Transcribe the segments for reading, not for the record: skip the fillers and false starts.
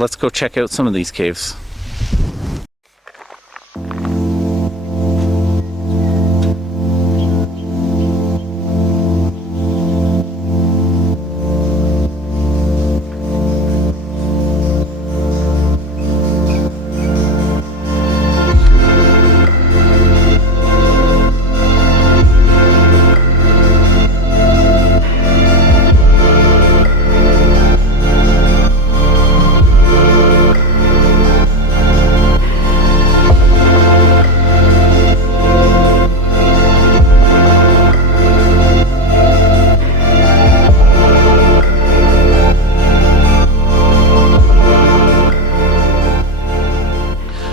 Let's go check out some of these caves.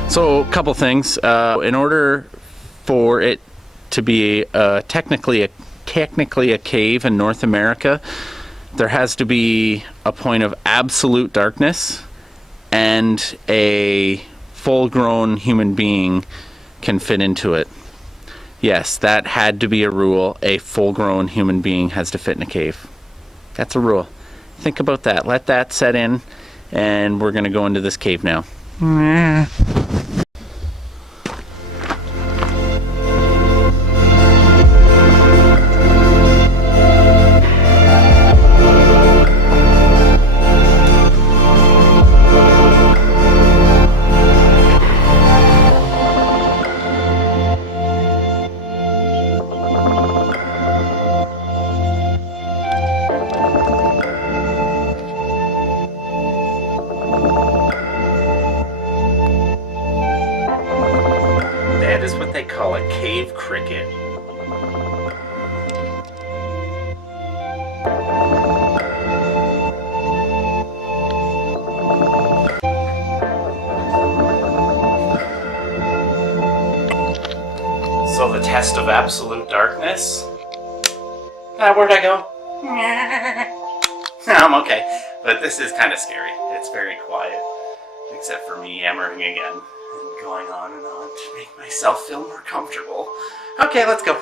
So, a couple things. In order for it to be technically a cave in North America, there has to be a point of absolute darkness, and a full-grown human being can fit into it. Yes, that had to be a rule. A full-grown human being has to fit in a cave. That's a rule. Think about that. Let that set in, and we're going to go into this cave now. That is what they call a cave cricket. So the test of absolute darkness. Where'd I go? I'm okay. But this is kind of scary. It's very quiet. Except for me yammering again. And going on and on to make myself feel more comfortable. Okay, let's go.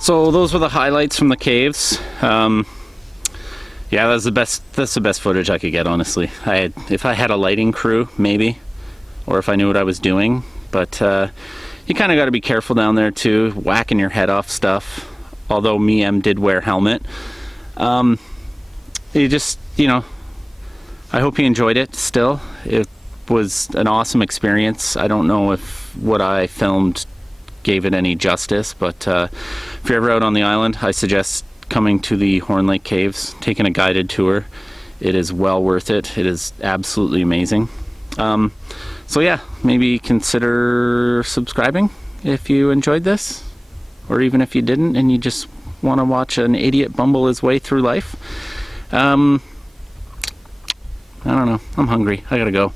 So those were the highlights from the caves. Yeah, that's the best footage I could get, honestly. If I had a lighting crew, maybe, or if I knew what I was doing. But you kind of got to be careful down there too, whacking your head off stuff. Although me did wear helmet. You just, I hope you enjoyed it. Still, it was an awesome experience. I don't know if what I filmed gave it any justice, but if you're ever out on the island, I suggest coming to the Horne Lake Caves, taking a guided tour. It is well worth it. It is absolutely amazing. So yeah, maybe consider subscribing if you enjoyed this, or even if you didn't and you just want to watch an idiot bumble his way through life. I don't know, I'm hungry, I gotta go.